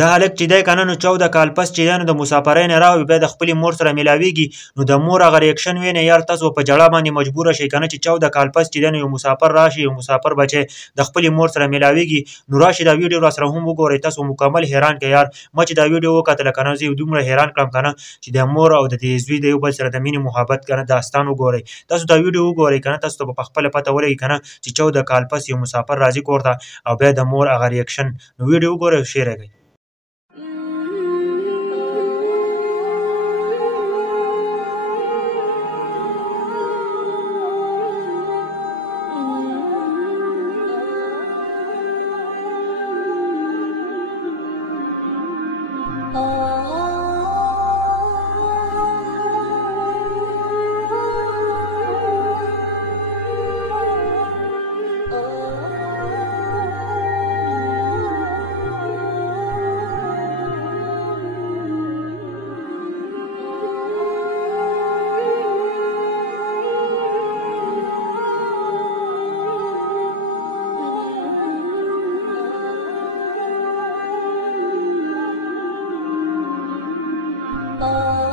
دا هلک چې دی کنه نو 14 کال پس چې دی نو د مسافرۍ نه راوي بیا د خپلې مور سره میلاویږي نو د مور هغه ریاکشن وینئ یار تاسو په جړا باندې مجبوره شئ کنه چې 14 کال پس چې دی نو یو مسافر راشي یو مسافر بچی د خپلې مور سره میلاویږي نو راشي دا ویډیو راسره هم وګورئ تاسو مکمل حیران کړئ یار ما چې دا ویډیو وکتله کنه زه دومره حیران کړم کنه چې د مور او د دې زوی د یو بل سره د مینې محبت کنه داستان وګورئ تاسو دا ویډیو وګورئ کنه تاسو ته په خپله پته ولګي کنه چې 14 کال پس یو مسافر راځي کور ته او بیا د مور هغه ریاکشن نو ویډیو وګورئ او شیر یې کړئ Oh